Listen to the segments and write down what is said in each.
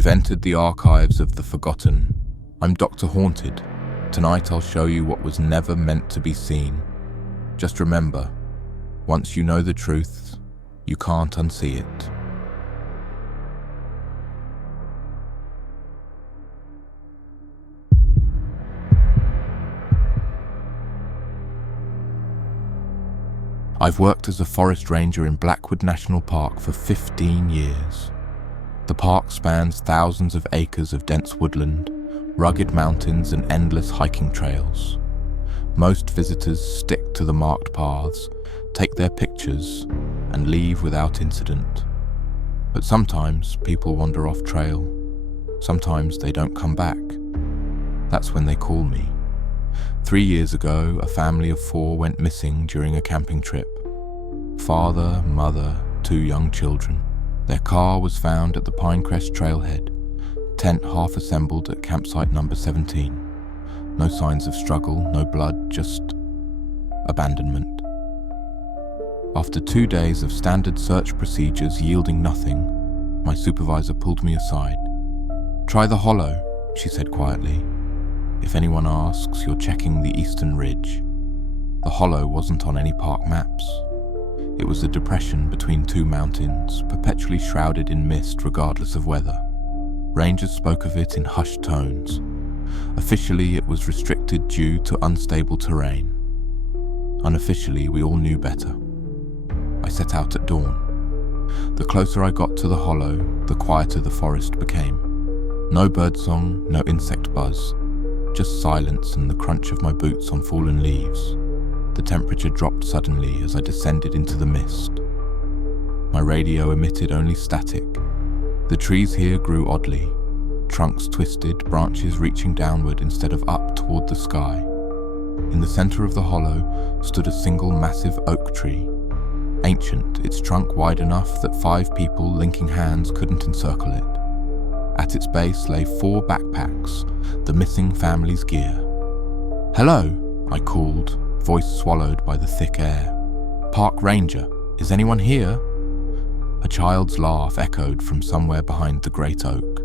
You've entered the archives of the forgotten. I'm Dr. Haunted. Tonight I'll show you what was never meant to be seen. Just remember, once you know the truth, you can't unsee it. I've worked as a forest ranger in Blackwood National Park for 15 years. The park spans thousands of acres of dense woodland, rugged mountains and endless hiking trails. Most visitors stick to the marked paths, take their pictures, and leave without incident. But sometimes people wander off trail. Sometimes they don't come back. That's when they call me. 3 years ago, a family of 4 went missing during a camping trip. Father, mother, 2 young children. Their car was found at the Pinecrest trailhead, tent half assembled at campsite number 17. No signs of struggle, no blood, just abandonment. After 2 days of standard search procedures yielding nothing, my supervisor pulled me aside. "Try the hollow," she said quietly. "If anyone asks, you're checking the eastern ridge." The hollow wasn't on any park maps. It was a depression between 2 mountains, perpetually shrouded in mist regardless of weather. Rangers spoke of it in hushed tones. Officially, it was restricted due to unstable terrain. Unofficially, we all knew better. I set out at dawn. The closer I got to the hollow, the quieter the forest became. No birdsong, no insect buzz. Just silence and the crunch of my boots on fallen leaves. The temperature dropped suddenly as I descended into the mist. My radio emitted only static. The trees here grew oddly, trunks twisted, branches reaching downward instead of up toward the sky. In the center of the hollow stood a single massive oak tree. Ancient, its trunk wide enough that 5 people linking hands couldn't encircle it. At its base lay 4 backpacks, the missing family's gear. "Hello," I called, voice swallowed by the thick air. "Park Ranger, is anyone here?" A child's laugh echoed from somewhere behind the great oak.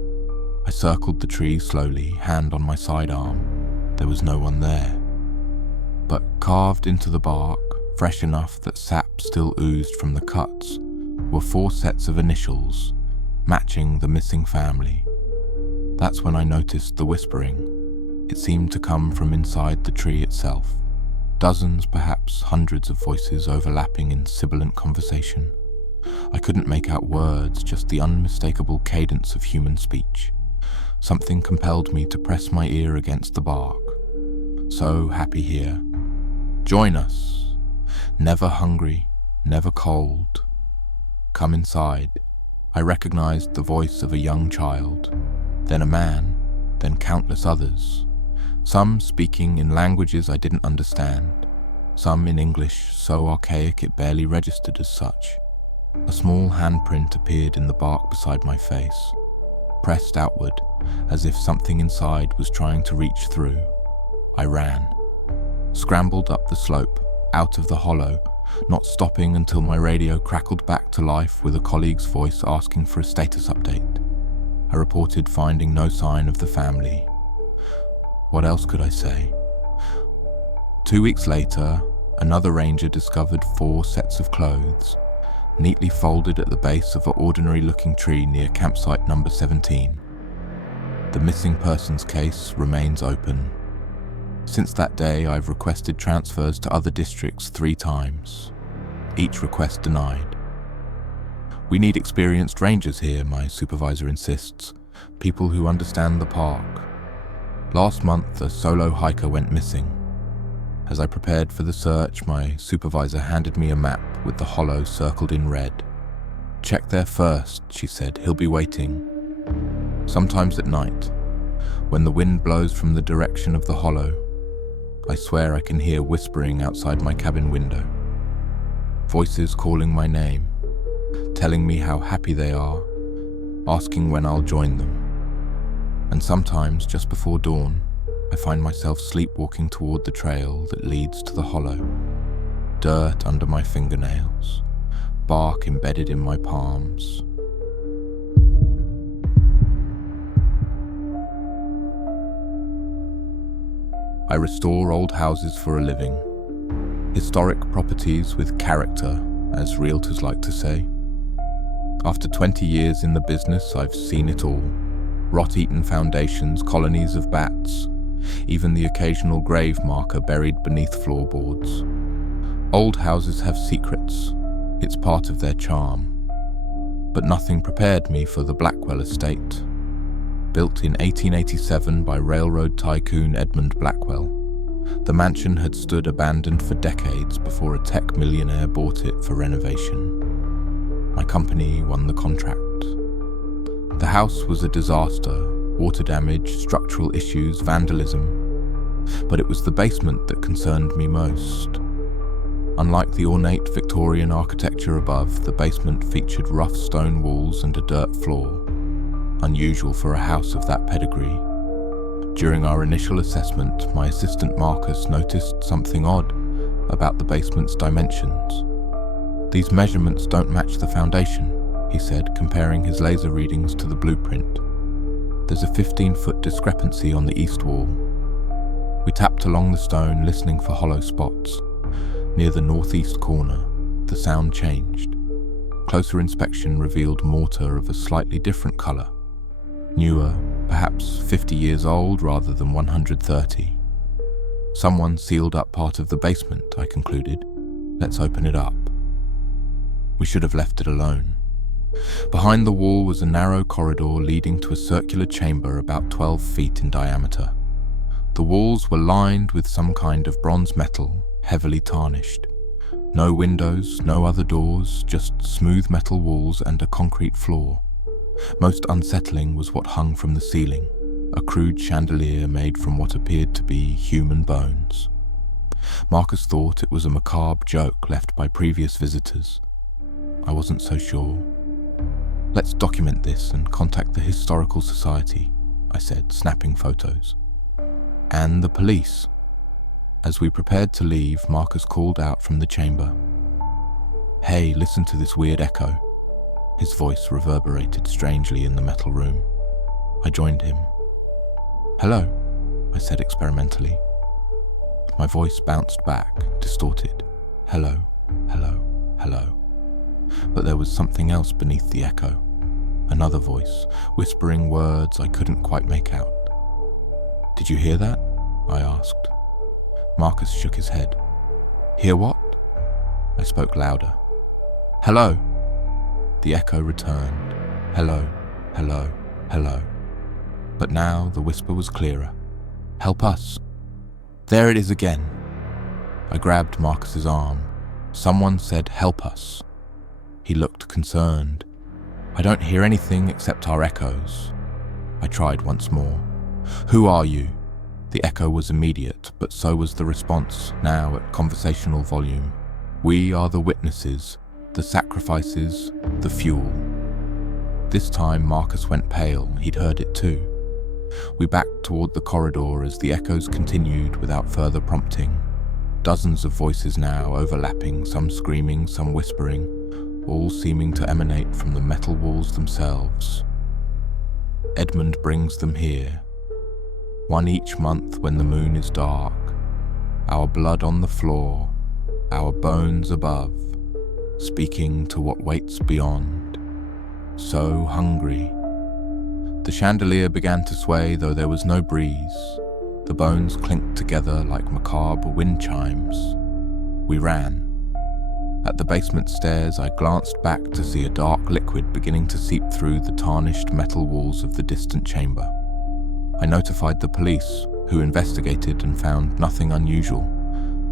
I circled the tree slowly, hand on my sidearm. There was no one there. But carved into the bark, fresh enough that sap still oozed from the cuts, were 4 sets of initials, matching the missing family. That's when I noticed the whispering. It seemed to come from inside the tree itself. Dozens, perhaps hundreds of voices overlapping in sibilant conversation. I couldn't make out words, just the unmistakable cadence of human speech. Something compelled me to press my ear against the bark. "So happy here. Join us. Never hungry, never cold. Come inside." I recognized the voice of a young child, then a man, then countless others. Some speaking in languages I didn't understand, some in English so archaic it barely registered as such. A small handprint appeared in the bark beside my face, pressed outward as if something inside was trying to reach through. I ran, scrambled up the slope, out of the hollow, not stopping until my radio crackled back to life with a colleague's voice asking for a status update. I reported finding no sign of the family. What else could I say? 2 weeks later, another ranger discovered 4 sets of clothes, neatly folded at the base of an ordinary-looking tree near campsite number 17. The missing persons case remains open. Since that day, I've requested transfers to other districts 3 times. Each request denied. "We need experienced rangers here," my supervisor insists, "people who understand the park." Last month, a solo hiker went missing. As I prepared for the search, my supervisor handed me a map with the hollow circled in red. "Check there first," she said, "he'll be waiting." Sometimes at night, when the wind blows from the direction of the hollow, I swear I can hear whispering outside my cabin window. Voices calling my name, telling me how happy they are, asking when I'll join them. And sometimes, just before dawn, I find myself sleepwalking toward the trail that leads to the hollow. Dirt under my fingernails, bark embedded in my palms. I restore old houses for a living. Historic properties with character, as realtors like to say. After 20 years in the business, I've seen it all. Rot-eaten foundations, colonies of bats, even the occasional grave marker buried beneath floorboards. Old houses have secrets. It's part of their charm. But nothing prepared me for the Blackwell estate. Built in 1887 by railroad tycoon Edmund Blackwell, the mansion had stood abandoned for decades before a tech millionaire bought it for renovation. My company won the contract. The house was a disaster, water damage, structural issues, vandalism. But it was the basement that concerned me most. Unlike the ornate Victorian architecture above, the basement featured rough stone walls and a dirt floor, unusual for a house of that pedigree. During our initial assessment, my assistant Marcus noticed something odd about the basement's dimensions. "These measurements don't match the foundation," he said, comparing his laser readings to the blueprint. "There's a 15-foot discrepancy on the east wall." We tapped along the stone, listening for hollow spots. Near the northeast corner, the sound changed. Closer inspection revealed mortar of a slightly different colour. Newer, perhaps 50 years old rather than 130. Someone sealed up part of the basement, I concluded. Let's open it up. We should have left it alone. Behind the wall was a narrow corridor leading to a circular chamber about 12 feet in diameter. The walls were lined with some kind of bronze metal, heavily tarnished. No windows, no other doors, just smooth metal walls and a concrete floor. Most unsettling was what hung from the ceiling, a crude chandelier made from what appeared to be human bones. Marcus thought it was a macabre joke left by previous visitors. I wasn't so sure. "Let's document this and contact the Historical Society," I said, snapping photos. "And the police." As we prepared to leave, Marcus called out from the chamber. "Hey, listen to this weird echo." His voice reverberated strangely in the metal room. I joined him. "Hello," I said experimentally. My voice bounced back, distorted. "Hello, hello, hello." But there was something else beneath the echo. Another voice, whispering words I couldn't quite make out. "Did you hear that?" I asked. Marcus shook his head. "Hear what?" I spoke louder. "Hello." The echo returned. "Hello, hello, hello." But now the whisper was clearer. "Help us." "There it is again." I grabbed Marcus's arm. Someone said, "Help us." He looked concerned. "I don't hear anything except our echoes." I tried once more. "Who are you?" The echo was immediate, but so was the response, now at conversational volume. "We are the witnesses, the sacrifices, the fuel." This time Marcus went pale. He'd heard it too. We backed toward the corridor as the echoes continued without further prompting. Dozens of voices now, overlapping, some screaming, some whispering, all seeming to emanate from the metal walls themselves. "Edmund brings them here. One each month when the moon is dark. Our blood on the floor, our bones above, speaking to what waits beyond. So hungry." The chandelier began to sway, though there was no breeze. The bones clinked together like macabre wind chimes. We ran. At the basement stairs, I glanced back to see a dark liquid beginning to seep through the tarnished metal walls of the distant chamber. I notified the police, who investigated and found nothing unusual.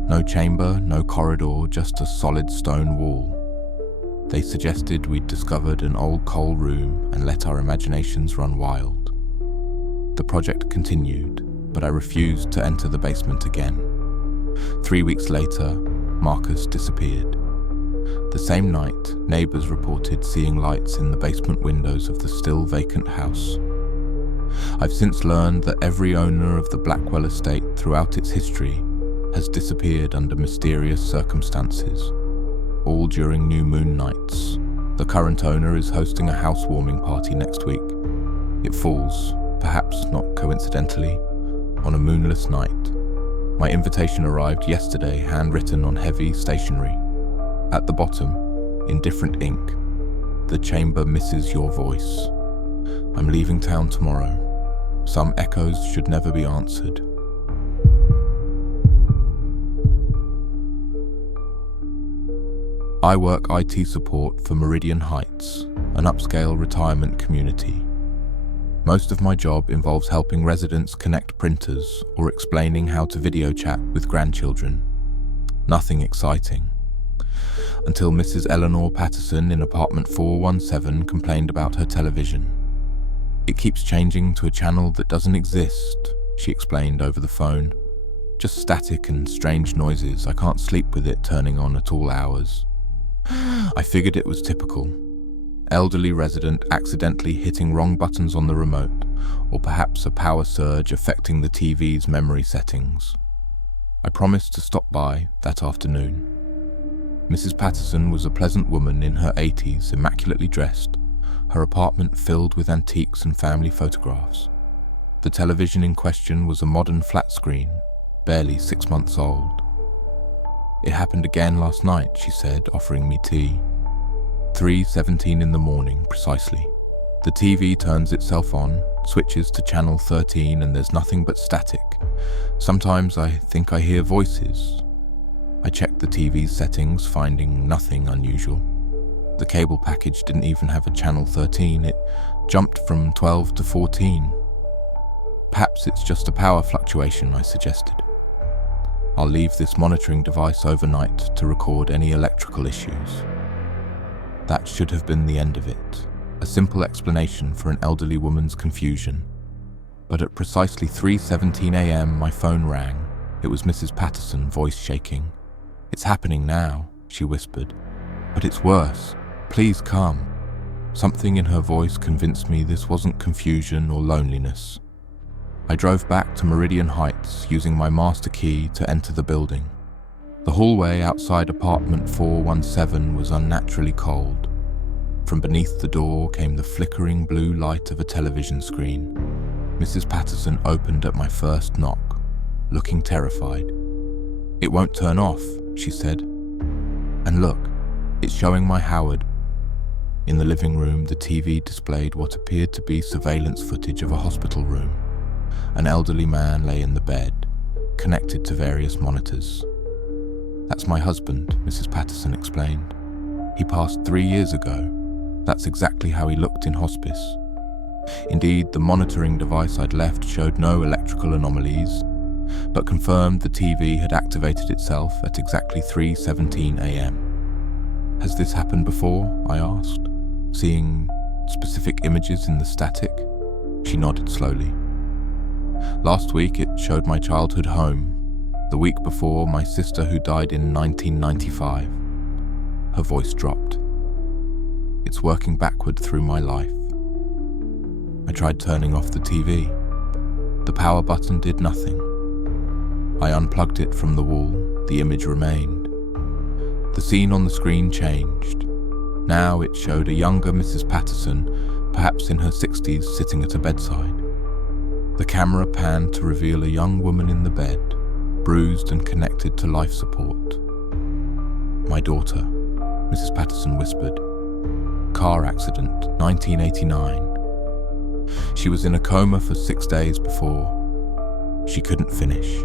No chamber, no corridor, just a solid stone wall. They suggested we'd discovered an old coal room and let our imaginations run wild. The project continued, but I refused to enter the basement again. 3 weeks later, Marcus disappeared. The same night, neighbours reported seeing lights in the basement windows of the still vacant house. I've since learned that every owner of the Blackwell estate throughout its history has disappeared under mysterious circumstances, all during new moon nights. The current owner is hosting a housewarming party next week. It falls, perhaps not coincidentally, on a moonless night, My invitation arrived yesterday, handwritten on heavy stationery. At the bottom, in different ink, "The chamber misses your voice. I'm leaving town tomorrow. Some echoes should never be answered." I work IT support for Meridian Heights, an upscale retirement community. Most of my job involves helping residents connect printers or explaining how to video chat with grandchildren. Nothing exciting. Until Mrs. Eleanor Patterson in apartment 417 complained about her television. "It keeps changing to a channel that doesn't exist," she explained over the phone. "Just static and strange noises. I can't sleep with it turning on at all hours." I figured it was typical. Elderly resident accidentally hitting wrong buttons on the remote, or perhaps a power surge affecting the TV's memory settings. I promised to stop by that afternoon. Mrs. Patterson was a pleasant woman in her 80s, immaculately dressed, her apartment filled with antiques and family photographs. The television in question was a modern flat screen, barely 6 months old. "It happened again last night," she said, offering me tea. 3:17 in the morning, precisely. The TV turns itself on, switches to channel 13, and there's nothing but static. Sometimes I think I hear voices. I checked the TV's settings, finding nothing unusual. The cable package didn't even have a channel 13. It jumped from 12 to 14. "Perhaps it's just a power fluctuation," I suggested. "I'll leave this monitoring device overnight to record any electrical issues." That should have been the end of it, a simple explanation for an elderly woman's confusion. But at precisely 3:17 a.m. my phone rang. It was Mrs. Patterson, voice shaking. "It's happening now," she whispered. "But it's worse. Please come." Something in her voice convinced me this wasn't confusion or loneliness. I drove back to Meridian Heights using my master key to enter the building. The hallway outside apartment 417 was unnaturally cold. From beneath the door came the flickering blue light of a television screen. Mrs. Patterson opened at my first knock, looking terrified. "It won't turn off," she said. "And look, it's showing my Howard." In the living room, the TV displayed what appeared to be surveillance footage of a hospital room. An elderly man lay in the bed, connected to various monitors. "That's my husband," Mrs. Patterson explained. "He passed 3 years ago. That's exactly how he looked in hospice." Indeed, the monitoring device I'd left showed no electrical anomalies, but confirmed the TV had activated itself at exactly 3:17 a.m. "Has this happened before?" I asked, seeing specific images in the static. She nodded slowly. "Last week it showed my childhood home. The week before, my sister who died in 1995. Her voice dropped. "It's working backward through my life." I tried turning off the TV. The power button did nothing. I unplugged it from the wall. The image remained. The scene on the screen changed. Now it showed a younger Mrs. Patterson, perhaps in her 60s, sitting at a bedside. The camera panned to reveal a young woman in the bed, bruised and connected to life support. "My daughter," Mrs. Patterson whispered. "Car accident, 1989. She was in a coma for 6 days before." She couldn't finish.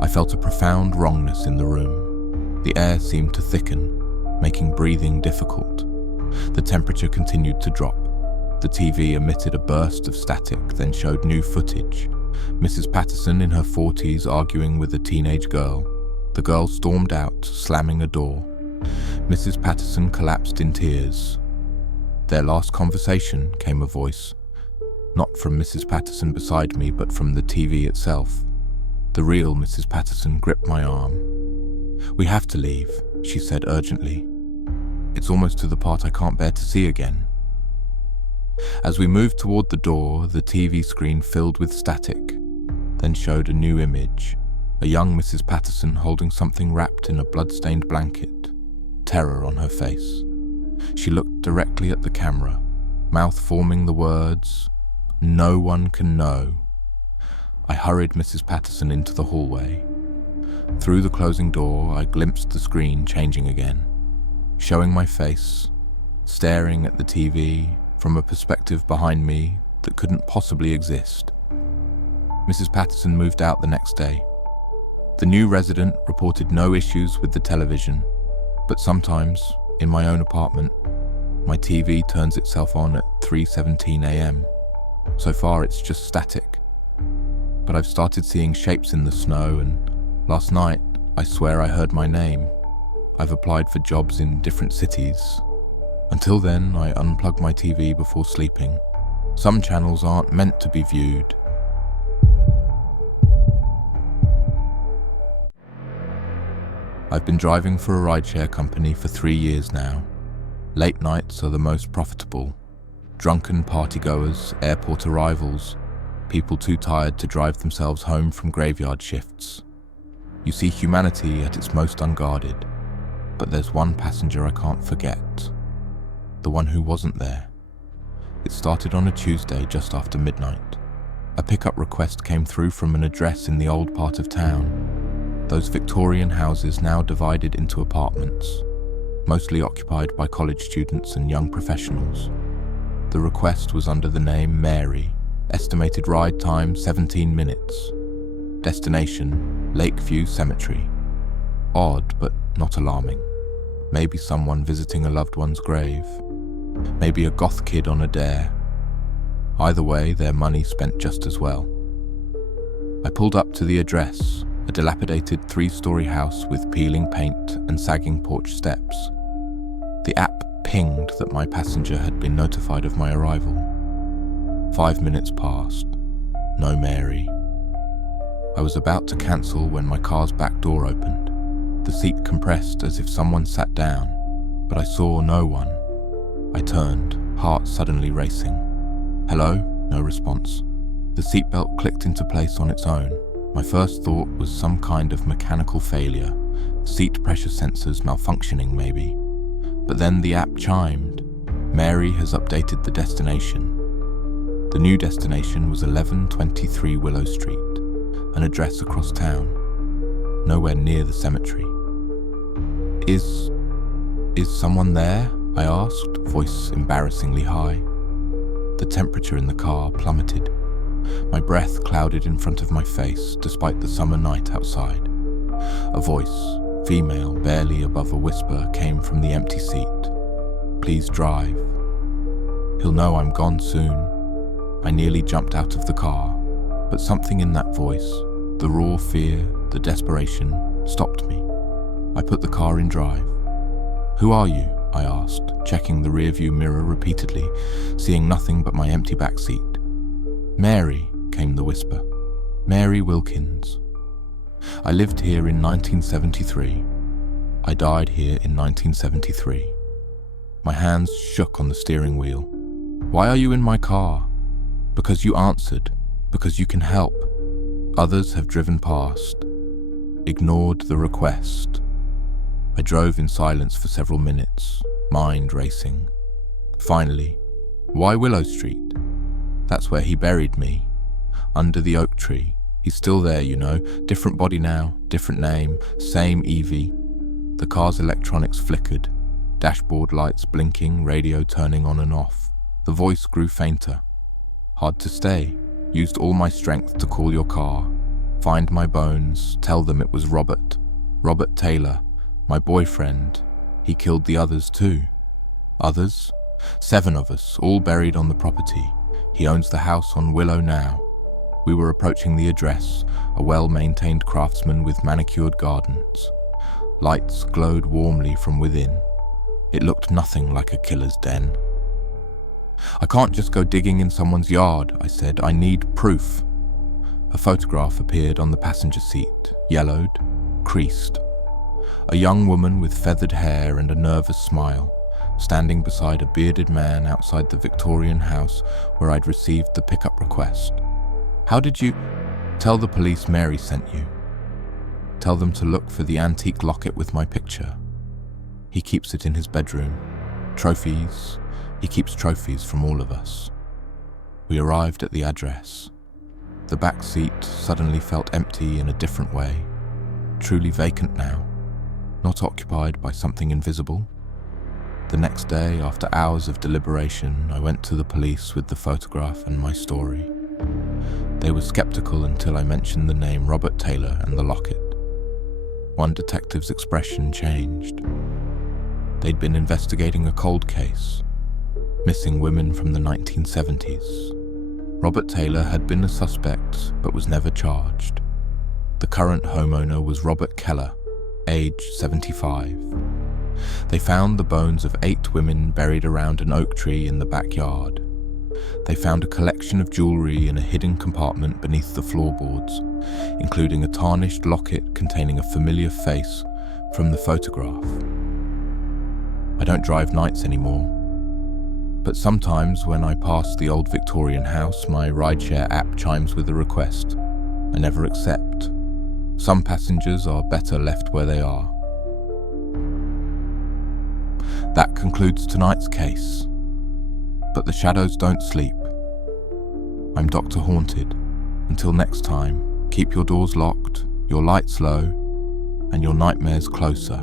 I felt a profound wrongness in the room. The air seemed to thicken, making breathing difficult. The temperature continued to drop. The TV emitted a burst of static, then showed new footage. Mrs. Patterson in her 40s arguing with a teenage girl. The girl stormed out, slamming a door. Mrs. Patterson collapsed in tears. "Their last conversation," came a voice. Not from Mrs. Patterson beside me, but from the TV itself. The real Mrs. Patterson gripped my arm. "We have to leave," she said urgently. "It's almost to the part I can't bear to see again." As we moved toward the door, the TV screen filled with static, then showed a new image. A young Mrs. Patterson holding something wrapped in a blood-stained blanket, terror on her face. She looked directly at the camera, mouth forming the words, "No one can know." I hurried Mrs. Patterson into the hallway. Through the closing door, I glimpsed the screen changing again, showing my face, staring at the TV from a perspective behind me that couldn't possibly exist. Mrs. Patterson moved out the next day. The new resident reported no issues with the television, but sometimes, in my own apartment, my TV turns itself on at 3:17 a.m. So far it's just static. But I've started seeing shapes in the snow, and last night I swear I heard my name. I've applied for jobs in different cities. Until then, I unplug my TV before sleeping. Some channels aren't meant to be viewed. I've been driving for a rideshare company for 3 years now. Late nights are the most profitable. Drunken partygoers, airport arrivals, people too tired to drive themselves home from graveyard shifts. You see humanity at its most unguarded, but there's one passenger I can't forget. The one who wasn't there. It started on a Tuesday just after midnight. A pickup request came through from an address in the old part of town. Those Victorian houses now divided into apartments, mostly occupied by college students and young professionals. The request was under the name Mary, estimated ride time 17 minutes. Destination, Lakeview Cemetery. Odd, but not alarming. Maybe someone visiting a loved one's grave. Maybe a goth kid on a dare. Either way, their money spent just as well. I pulled up to the address, a dilapidated 3-story house with peeling paint and sagging porch steps. The app pinged that my passenger had been notified of my arrival. 5 minutes passed. No Mary. I was about to cancel when my car's back door opened. The seat compressed as if someone sat down, but I saw no one. I turned, heart suddenly racing. Hello? No response. The seatbelt clicked into place on its own. My first thought was some kind of mechanical failure, seat pressure sensors malfunctioning maybe. But then the app chimed. Mary has updated the destination. The new destination was 1123 Willow Street, an address across town, nowhere near the cemetery. Is someone there? I asked, voice embarrassingly high. The temperature in the car plummeted. My breath clouded in front of my face, despite the summer night outside. A voice, female, barely above a whisper, came from the empty seat. Please drive. He'll know I'm gone soon. I nearly jumped out of the car, but something in that voice, the raw fear, the desperation, stopped me. I put the car in drive. Who are you? I asked, checking the rearview mirror repeatedly, seeing nothing but my empty back seat. Mary, came the whisper. Mary Wilkins. I lived here in 1973. I died here in 1973. My hands shook on the steering wheel. Why are you in my car? Because you answered. Because you can help. Others have driven past. Ignored the request. I drove in silence for several minutes, mind racing. Finally, why Willow Street? That's where he buried me, under the oak tree. He's still there, you know, different body now, different name, same Evie. The car's electronics flickered, dashboard lights blinking, radio turning on and off. The voice grew fainter. Hard to stay. Used all my strength to call your car. Find my bones, tell them it was Robert Taylor, my boyfriend. He killed the others too. Others? 7 of us, all buried on the property. He owns the house on Willow now. We were approaching the address, a well-maintained craftsman with manicured gardens. Lights glowed warmly from within. It looked nothing like a killer's den. I can't just go digging in someone's yard, I said. I need proof. A photograph appeared on the passenger seat, yellowed, creased. A young woman with feathered hair and a nervous smile, standing beside a bearded man outside the Victorian house where I'd received the pickup request. How did you... Tell the police Mary sent you. Tell them to look for the antique locket with my picture. He keeps it in his bedroom. Trophies. He keeps trophies from all of us. We arrived at the address. The back seat suddenly felt empty in a different way. truly vacant now, not occupied by something invisible. The next day, after hours of deliberation, I went to the police with the photograph and my story. They were skeptical until I mentioned the name Robert Taylor and the locket. One detective's expression changed. They'd been investigating a cold case, missing women from the 1970s. Robert Taylor had been a suspect, but was never charged. The current homeowner was Robert Keller, age 75. They found the bones of 8 women buried around an oak tree in the backyard. They found a collection of jewelry in a hidden compartment beneath the floorboards, including a tarnished locket containing a familiar face from the photograph. I don't drive nights anymore, but sometimes when I pass the old Victorian house, my rideshare app chimes with a request. I never accept. Some passengers are better left where they are. That concludes tonight's case. But the shadows don't sleep. I'm Dr. Haunted. Until next time, keep your doors locked, your lights low, and your nightmares closer.